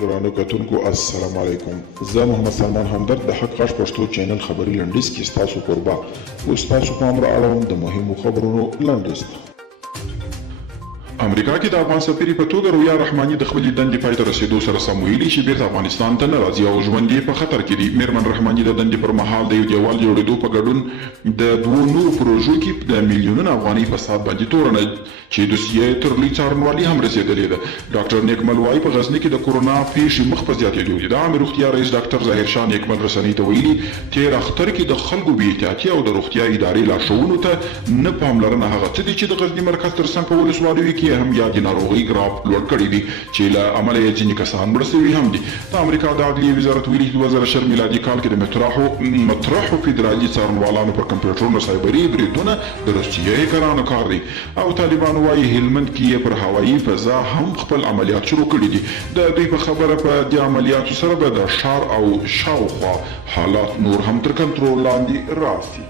ګرانو کتونکو السلام علیکم. زه محمد سلمان همدرد د حق غږ پښتو چینل خبري لنډیز کې ستاسو کوربه اوس تاسو پام را اړوم د مهمو خبرونو لنډیز ته. امریکا کې د افغان سفیر په توګه رویا رحماني د خپلې دندې پای ته رسیدو سره سم ویلي چې بیرته افغانستان ته نه راځي او ژوند یې په خطر کې دی. میرمن رحماني د دندې پر مهال د یو دیوال جوړېدو په ګډون د دوو نورو پروژو کې د میلیونونو افغاني فساد باندې تورنه چې دوسیه تر لوی څارنوالي هم رسېدلې ده. ډاکټر نیکمل وایي په غزني کې د کورونا پیښې مخ په زیاتېدو دي. د عامې روغتیا رئیس ډاکټر ظاهرشاه نیکمل رسنۍ ته ویلي تېر اختر کې د خلکو بې احتیاطي او د روغتیا ادارې لارښوونو ته نه پاملرنه هغه څه دي چې د غزني مرکز تر څنګ په ولسوالیو کې هم یادې ناروغۍ ګراف لوړ کړی دي چې له امله یې ځینې کسان مړه شوي هم دي. د امریکا د عدلیې وزارت ویلي 2020 میلادي کال کې د مطرحو فدرالي څارنوالانو پر کمپیوټرونو سایبري بریدونه د روسیې هیکرانو کار دی. او طالبان وایي هلمند کې یې پر هوایي فضا هم خپل عملیات شروع کړي دي. د دوی په خبره په دې عملیاتو سره به د ښار او شاوخوا حالات نور هم تر کنټرول لاندې راسي.